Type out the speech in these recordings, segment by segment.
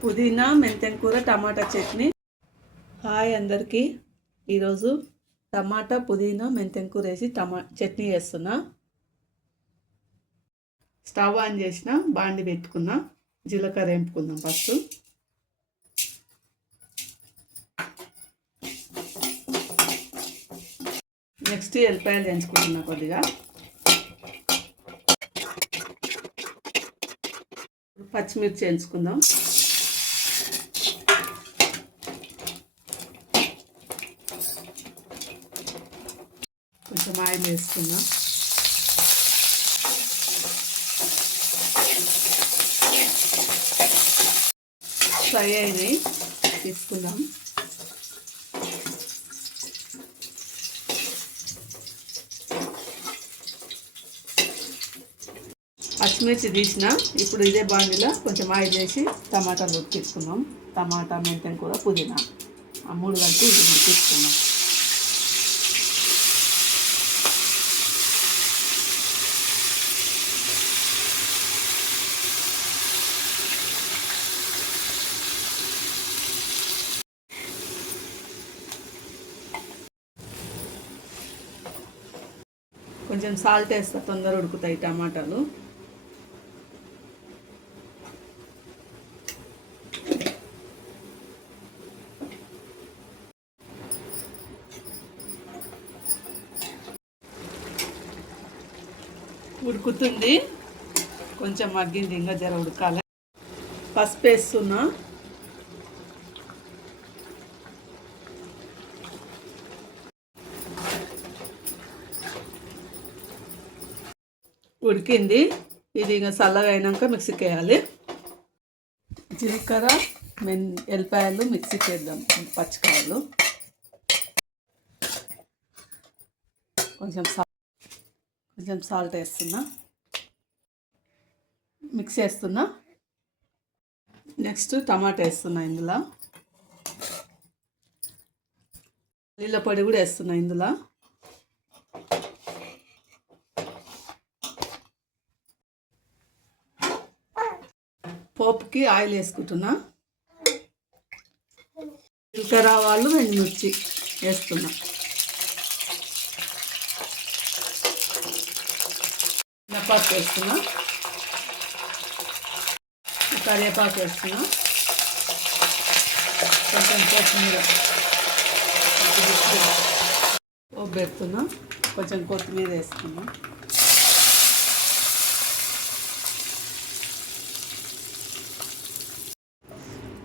పుదీనా మెంతెం కూర టమాటా చట్నీ. హాయ్ అందరికీ. ఈరోజు టమాటా పుదీనా మెంతెం కూర వేసి చట్నీ చేస్తున్నా. స్టవ్ ఆన్ చేసిన, బాండి పెట్టుకున్నా. జీలకర్ర వేపుకుందాం ఫస్ట్. నెక్స్ట్ ఎల్లిపాయలు వేయించుకుంటున్నా కొద్దిగా. పచ్చిమిర్చి వేయించుకుందాం. కొంచెం ఆయిల్ వేసుకుందాం. ఫ్రై అయినాయి, తీసుకుందాం. పచ్చిమిర్చి తీసిన. ఇప్పుడు ఇదే బాండిలో కొంచెం ఆయిల్ వేసి టమాటాలు ఉడికించుకుందాం. టమాటా మెంతెం కూర పుదీనా ఆ మూడు కలిపి ఇది ఉడికించుకుందాం. కొంచెం సాల్ట్ వేస్తా, తొందర ఉడుకుతాయి టమాటాలు. ఉడుకుతుంది, కొంచెం మగ్గింది, ఇంకా జర ఉడకాలి. పసుపు వేస్తున్నా. ఉడికింది, ఇది ఇంకా చల్లగా అయినాక మిక్సీకి వేయాలి. జీలకర్ర ఎల్లిపాయలు మిక్సీకి వేద్దాం. పచ్చికాయలు కొంచెం సాల్ట్ వేస్తున్నా, మిక్స్ చేస్తున్నా. నెక్స్ట్ టమాటా వేస్తున్నా ఇందులో. నీళ్ళ పొడి కూడా వేస్తున్నా ఇందులో. పోపుకి ఆయిల్ వేసుకుంటున్నా. జీలకర్ర ఆవాలు, ఎండుమిర్చి వేస్తున్నా. మినపప్పు వేస్తున్నా. కరివేపాకు వేస్తున్నా. కొంచెం కొత్తిమీర పోపు పెడుతున్నా. కొంచెం కొత్తిమీర వేస్తున్నా.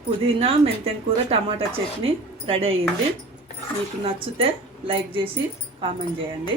పుదీనా మెంతెం కూర టమాటా చట్నీ రెడీ అయ్యింది. మీకు నచ్చితే లైక్ చేసి కామెంట్ చేయండి.